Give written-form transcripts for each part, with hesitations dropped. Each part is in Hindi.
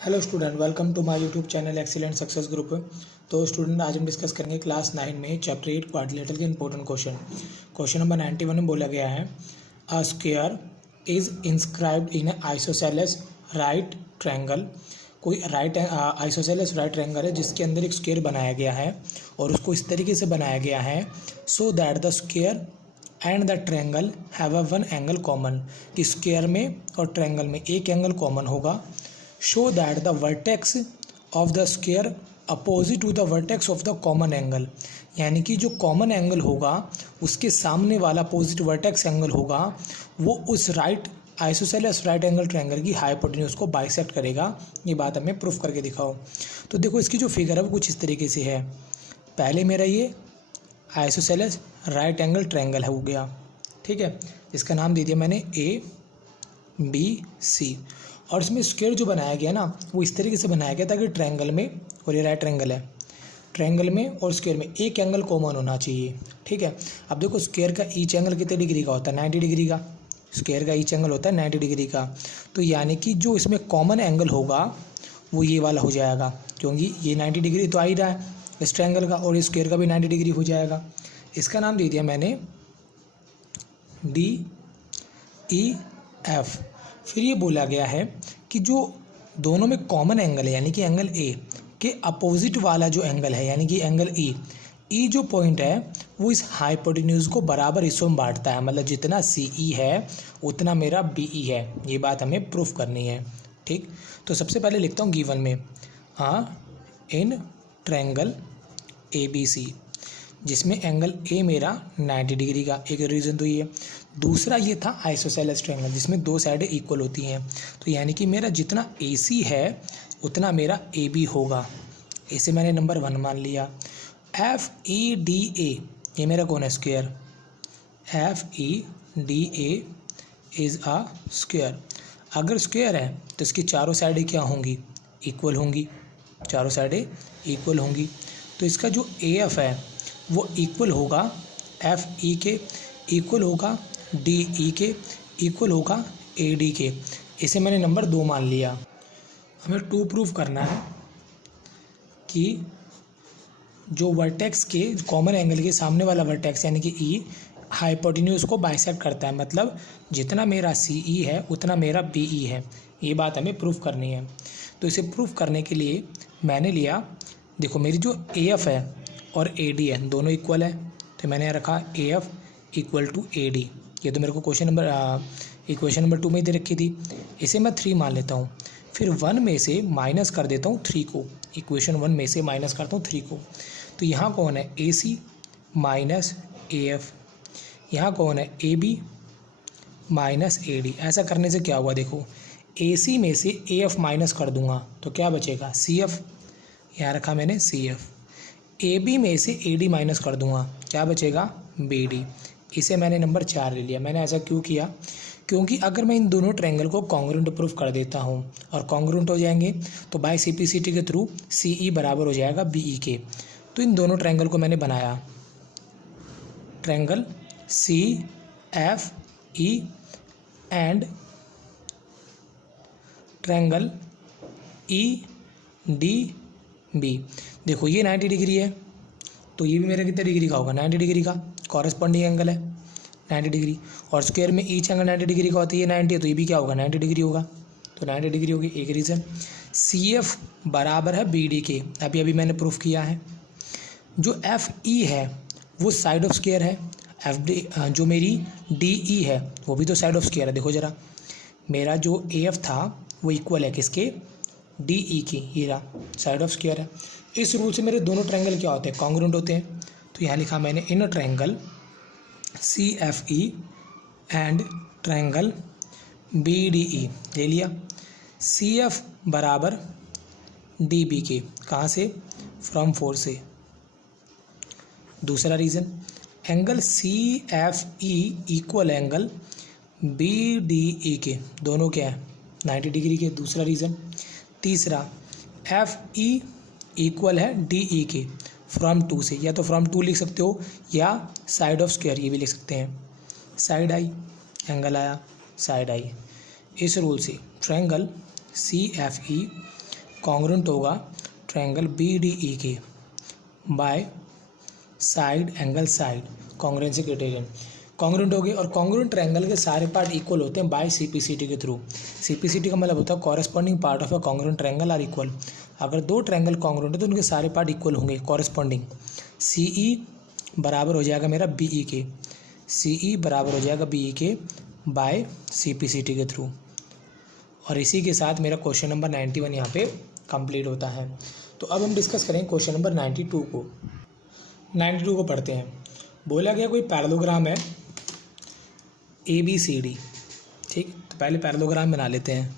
Hello student, welcome to my YouTube channel excellent success group. तो स्टूडेंट, आज हम डिस्कस करेंगे क्लास 9 में चैप्टर 8 क्वाड्रिलेटरल के इंपॉर्टेंट क्वेश्चन नंबर 91 में बोला गया है a square is inscribed in isosceles right triangle. कोई आइसोसेलेस राइट ट्रायंगल है जिसके अंदर एक स्क्वायर बनाया गया है और उसको इस तरीके से बनाया गया है so that the square and the triangle have a one angle common, कि स्क्वायर में और ट्रायंगल में एक एंगल कॉमन होगा। Show that the vertex of the square opposite to the vertex of the common angle, यानी कि जो कॉमन एंगल होगा उसके सामने वाला अपोजिट वर्टेक्स एंगल होगा वो उस right isosceles right angle triangle की हाइपोटेन्यूज को बाइसेक्ट करेगा। ये बात हमें प्रूफ करके दिखाओ। तो देखो, इसकी जो फिगर है वो कुछ इस तरीके से है। पहले मेरा ये आइसोसेलेस राइट एंगल ट्रायंगल हो गया, ठीक है, इसका नाम दे दिया मैंने ABC। और इसमें स्क्वायर जो बनाया गया ना वो इस तरीके से बनाया गया ताकि ट्रायंगल में, और ये राइट ट्रायंगल है, ट्रायंगल में और स्क्वायर में एक एंगल कॉमन होना चाहिए, ठीक है। अब देखो, स्क्वायर का ईच एंगल कितने डिग्री का होता है? 90 डिग्री का। स्क्वायर का ईच एंगल होता है 90 डिग्री का। तो यानी कि जो इसमें कॉमन एंगल होगा वो ये वाला हो जाएगा, क्योंकि ये 90 डिग्री तो आ ही रहा है इस ट्रायंगल का, और स्क्वायर का भी 90 डिग्री हो जाएगा। इसका नाम दे दिया मैंने DEF। फिर ये बोला गया है कि जो दोनों में कॉमन एंगल है यानी कि एंगल ए के अपोजिट वाला जो एंगल है यानी कि एंगल ई जो पॉइंट है वो इस हाइपोटेन्यूज को बराबर हिस्सों में बांटता है। मतलब जितना CE है उतना मेरा BE है। ये बात हमें प्रूफ करनी है, ठीक। तो सबसे पहले लिखता हूँ गिवन में इन ट्रायंगल ABC, जिसमें एंगल ए मेरा 90 डिग्री का, एक रीज़न तो ये। दूसरा ये था आइसोसेलेस ट्रायंगल जिसमें दो साइडें इक्वल होती हैं। तो यानी कि मेरा जितना AC है उतना मेरा AB होगा। इसे मैंने नंबर 1 मान लिया। FEDA ये मेरा कौन है? Square. FEDA is a square. अगर स्क्वायर है तो इसकी चारों साइडें क्या होंगी? इक्वल होंगी। चारों साइडें इक्वल होंगी। तो इसका जो AF है वो इक्वल होगा FE के, इक्वल होगा DE के, इक्वल होगा AD के। इसे मैंने नंबर 2 मान लिया। हमें 2 प्रूफ करना है कि जो वर्टेक्स के कॉमन एंगल के सामने वाला वर्टेक्स यानी कि E हाइपोटेन्यूज को बाइसेक्ट करता है। मतलब जितना मेरा CE है उतना मेरा BE है। ये बात हमें प्रूफ करनी है। तो इसे प्रूफ करने के लिए मैंने लिया, देखो मेरी जो AF है और AD है दोनों इक्वल है, तो मैंने रखा AF इक्वल टू AD। ये तो मेरे को इक्वेशन नंबर 2 में दे रखी थी। इसे मैं 3 मान लेता हूँ। फिर 1 में से माइनस कर देता हूँ 3 को। इक्वेशन 1 में से माइनस करता हूँ 3 को। तो यहाँ कौन है? AC minus AF। यहाँ कौन है? AB minus AD। ऐसा करने से क्या हुआ? देखो, AC में से AF माइनस कर दूंगा तो क्या बचेगा? CF। यहाँ रखा मैंने CF। AB में से AD माइनस कर दूंगा, क्या बचेगा? BD। इसे मैंने नंबर 4 ले लिया। मैंने ऐसा क्यों किया? क्योंकि अगर मैं इन दोनों ट्रायंगल को कॉन्ग्रुएंट प्रूफ कर देता हूँ और कॉन्ग्रुएंट हो जाएंगे तो बाय सिम्प्लिसिटी के थ्रू CE बराबर हो जाएगा BE के। तो इन दोनों ट्रायंगल को मैंने बनाया, triangle CFE and triangle EDB। देखो ये 90 डिग्री है तो ये भी मेरा कितने डिग्री का होगा? 90 डिग्री का कॉरेस्पॉन्डिंग एंगल है 90 डिग्री। और स्क्वायर में ईच एंगल 90 डिग्री का होता है, ये 90 है तो ये भी क्या होगा? 90 डिग्री होगा। तो 90 डिग्री होगी, एक रीज़न। CF बराबर है BD के, अभी मैंने प्रूफ किया है। जो FE है वो साइड ऑफ स्क्वायर है। जो मेरी DE है वो भी तो साइड ऑफ स्क्वायर है। देखो ज़रा, मेरा जो AF था वो इक्वल है किसके? DE की। ये रहा साइड ऑफ स्क्वायर है। इस रूल से मेरे दोनों ट्रायंगल क्या होते हैं? कॉन्ग्रुएंट होते हैं। तो यहाँ लिखा मैंने in triangle CFE and triangle BDE ले लिया। CF बराबर DB के, कहाँ से? फ्रॉम 4 से। दूसरा reason, angle CFE equal angle BDE के, दोनों क्या है? 90 डिग्री के। दूसरा रीज़न। तीसरा, FE इक्वल है DE के, फ्रॉम 2 से। या तो फ्रॉम 2 लिख सकते हो या साइड ऑफ स्क्वायर ये भी लिख सकते हैं। साइड आई एंगल आया साइड आई। इस रूल से ट्रायंगल CFE कॉन्ग्रुएंट होगा ट्रायंगल BDE के by side angle side, congruency criterion congruent हो गए। और कॉन्ग्रुएंट ट्रायंगल के सारे पार्ट इक्वल होते हैं बाय CPCT के थ्रू। CPCT का मतलब होता है corresponding part of a congruent triangle are equal. अगर दो ट्रायंगल कॉन्ग्रुएंट है तो उनके सारे पार्ट इक्वल होंगे कॉरेस्पॉन्डिंग। CE बराबर हो जाएगा मेरा BE के, CE बराबर हो जाएगा BE के बाय CPCT के थ्रू। और इसी के साथ मेरा क्वेश्चन नंबर 91 यहाँ पे कंप्लीट होता है। तो अब हम डिस्कस करेंगे क्वेश्चन नंबर 92 को। 92 को पढ़ते हैं। बोला गया कोई पैरेललोग्राम है ABCD, ठीक। तो पहले पैरेललोग्राम बना लेते हैं।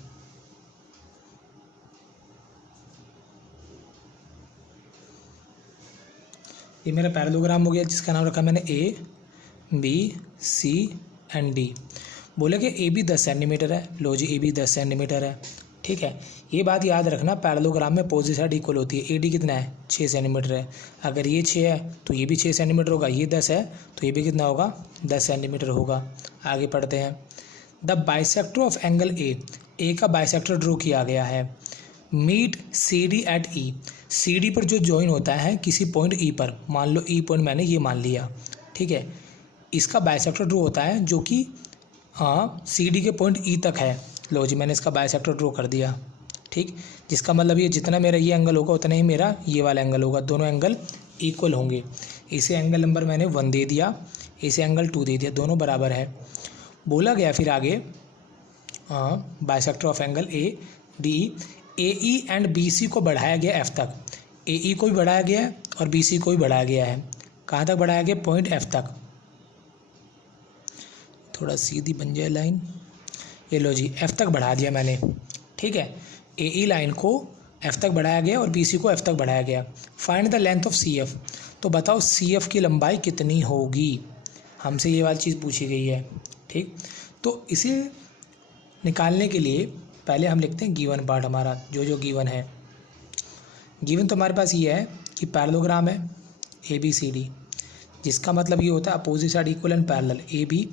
ये मेरा पैरेललोग्राम हो गया जिसका नाम रखा मैंने ABC एंड D। बोले कि AB 10 सेंटीमीटर है, लो जी AB 10 सेंटीमीटर है, ठीक है। ये बात याद रखना, पैरेललोग्राम में अपोजिट साइड इक्वल होती है। AD कितना है 6 सेंटीमीटर है, अगर ये 6 है तो ये भी 6 सेंटीमीटर होगा, ये 10 है तो ये भी कितना होगा 10 सेंटीमीटर होगा। आगे पढ़ते हैं। The bisector of angle A का बाइसेक्टर ड्रॉ किया गया है। Meet CD at E, CD पर जो ज्वाइन होता है किसी पॉइंट E पर, मान लो E पॉइंट मैंने ये मान लिया, ठीक है। इसका बाइसेक्टर ड्रॉ होता है जो कि CD के पॉइंट E तक है। लो जी मैंने इसका बाइसेक्टर ड्रॉ कर दिया, ठीक। जिसका मतलब ये जितना मेरा ये एंगल होगा उतना ही मेरा ये वाला एंगल होगा, दोनों एंगल इक्वल होंगे। इसे एंगल नंबर मैंने 1 दे दिया, इसे एंगल 2 दे दिया, दोनों बराबर है। बोला गया फिर आगे bisector of angle ADE, AE and BC को बढ़ाया गया F तक। AE को भी बढ़ाया गया है और BC को भी बढ़ाया गया है। कहाँ तक बढ़ाया गया? पॉइंट F तक। थोड़ा सीधी बन जाए लाइन, ये लो जी F तक बढ़ा दिया मैंने, ठीक है। AE लाइन को F तक बढ़ाया गया और BC को F तक बढ़ाया गया। Find the length of CF, तो बताओ CF की लंबाई कितनी होगी, हमसे ये वाली चीज़ पूछी गई है, ठीक। तो इसे निकालने के लिए पहले हम लिखते हैं गिवन पार्ट हमारा, जो गिवन है। गिवन तो हमारे पास ये है कि पैरेललोग्राम है ABCD, जिसका मतलब ये होता है opposite side equal and parallel, AB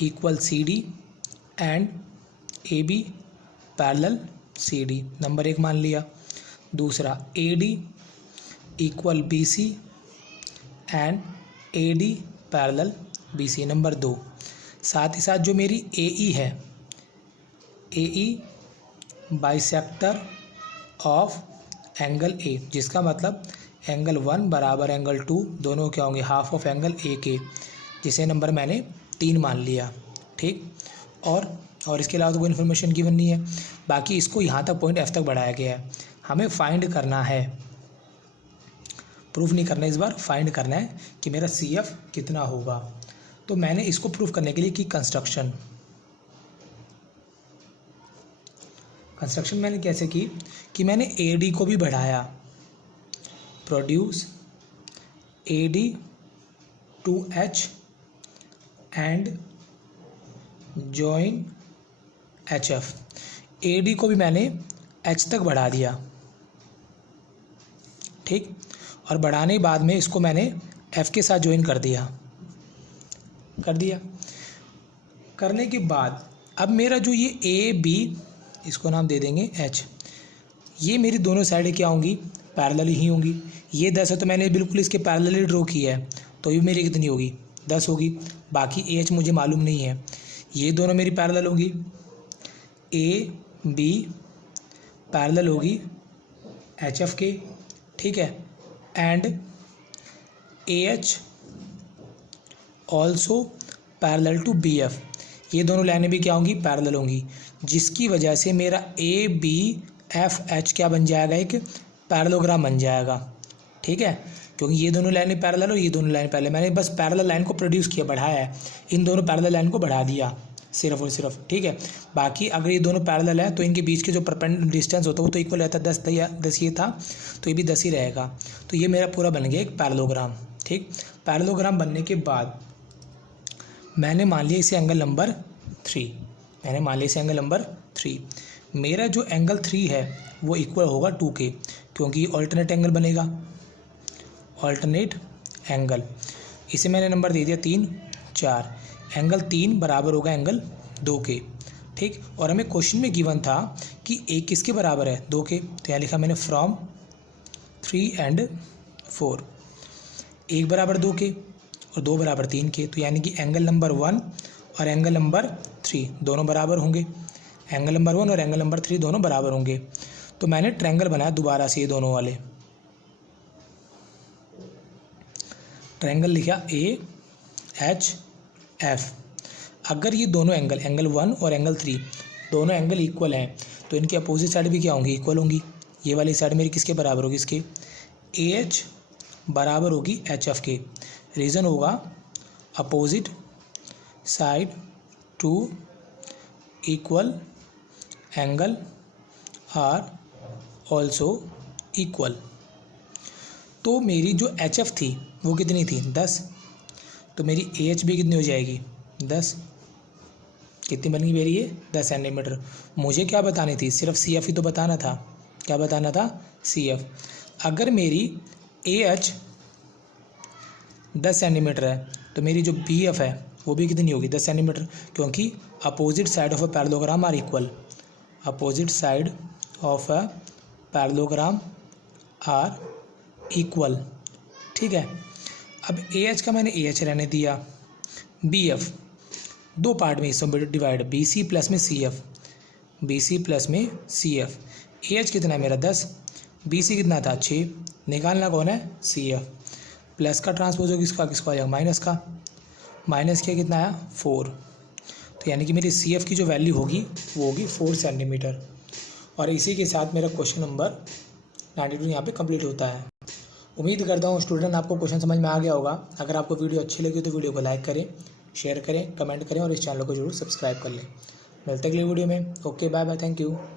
equal CD and AB parallel CD, number 1 मान लिया। दूसरा AD equal BC and AD parallel BC, number 2। साथ ही साथ जो मेरी AE है, AE bisector of angle A, जिसका मतलब एंगल 1 बराबर एंगल 2, दोनों क्या होंगे हाफ ऑफ एंगल A के, जिसे नंबर मैंने 3 मान लिया, ठीक। और इसके अलावा तो कोई इन्फॉर्मेशन गिवन नहीं है। बाकी इसको यहाँ तक पॉइंट F तक बढ़ाया गया है। हमें फाइंड करना है, प्रूफ नहीं करना इस बार, फाइंड करना है कि मेरा CF कितना होगा। तो मैंने इसको प्रूफ करने के लिए की कंस्ट्रक्शन मैंने कैसे की कि मैंने AD को भी बढ़ाया, produce AD to H and join HF। AD को भी मैंने H तक बढ़ा दिया, ठीक। और बढ़ाने के बाद में इसको मैंने F के साथ ज्वाइन कर दिया। करने के बाद अब मेरा जो ये AB, इसको नाम दे देंगे H, ये मेरी दोनों साइडें क्या होंगी? पैरेलल ही होंगी। ये 10 है तो मैंने बिल्कुल इसके पैरेलल ही ड्रॉ किया है, तो ये मेरी कितनी होगी? 10 होगी। बाकी AH मुझे मालूम नहीं है, ये दोनों मेरी पैरेलल होंगी, AB पैरेलल होगी HF के, ठीक है। And AH also parallel to BF, ये दोनों लाइनें भी क्या होंगी? पैरेलल होंगी, जिसकी वजह से मेरा ABFH क्या बन जाएगा? एक पैरेललोग्राम बन जाएगा, ठीक है। क्योंकि ये दोनों लाइनें पैरेलल और ये दोनों लाइन पैरेलल, मैंने बस पैरेलल लाइन को प्रोड्यूस किया, बढ़ाया है, इन दोनों पैरेलल लाइन को बढ़ा दिया सिर्फ और सिर्फ, ठीक है। बाकी अगर ये दोनों पैरेलल है तो इनके बीच के जो परपेंडिकुलर डिस्टेंस होता है वो तो इक्वल रहता है, 10 ये था तो ये भी 10 ही रहेगा। तो ये मेरा पूरा बन गया एक पैरेललोग्राम, ठीक। पैरेललोग्राम बनने के बाद मैंने मान लिया इसे एंगल नंबर 3, मेरा जो एंगल 3 है वो इक्वल होगा 2 के, क्योंकि ऑल्टरनेट एंगल बनेगा, ऑल्टरनेट एंगल। इसे मैंने नंबर दे दिया 3, 4। एंगल 3 बराबर होगा एंगल 2 के, ठीक। और हमें क्वेश्चन में गिवन था कि ए किसके बराबर है, 2 के, तो यहाँ लिखा मैंने फ्रॉम 3 and 4। 1 बराबर 2 के और 2 बराबर 3 के, तो यानी कि एंगल नंबर 1 और एंगल नंबर 3 दोनों बराबर होंगे। एंगल नंबर 1 और एंगल नंबर 3 दोनों बराबर होंगे। तो मैंने ट्रायंगल बनाया दोबारा से, ये दोनों वाले ट्रायंगल लिखा AHF। अगर ये दोनों एंगल 1 और एंगल 3 दोनों एंगल इक्वल हैं तो इनकी अपोजिट साइड भी क्या होंगी, इक्वल होंगी। ये वाली साइड मेरी किसके बराबर होगी, इसके AH बराबर होगी HF के। रीज़न होगा opposite side to equal angle are also equal. तो मेरी जो HF थी वो कितनी थी, 10। तो मेरी AH भी कितनी हो जाएगी, 10। कितनी बन गई मेरी ये, 10 सेंटीमीटर। मुझे क्या बतानी थी, सिर्फ CF ही तो बताना था। क्या बताना था, CF। अगर मेरी AH 10 सेंटीमीटर है तो मेरी जो BF है वो भी कितनी होगी, 10 सेंटीमीटर, क्योंकि opposite side of a parallelogram are equal. Opposite side of a parallelogram are equal, ठीक है। अब AH का मैंने AH रहने दिया, BF 2 पार्ट में हिस्सों में डिवाइड, BC प्लस में CF, BC प्लस में CF। AH कितना है मेरा 10, BC कितना था 6, निकालना कौन है, CF। प्लस का ट्रांसपोज होगा किसका, किसका आ जाएगा, माइनस का। माइनस किया कितना आया, 4। तो यानी कि मेरी CF की जो वैल्यू होगी वो होगी 4 सेंटीमीटर। और इसी के साथ मेरा क्वेश्चन नंबर 92 यहाँ पे कंप्लीट होता है। उम्मीद करता हूँ स्टूडेंट आपको क्वेश्चन समझ में आ गया होगा। अगर आपको वीडियो अच्छी लगी तो वीडियो को लाइक करें, शेयर करें, कमेंट करें और इस चैनल को जरूर सब्सक्राइब कर लें। मिलते हैं अगले वीडियो में। Okay, bye bye, thank you.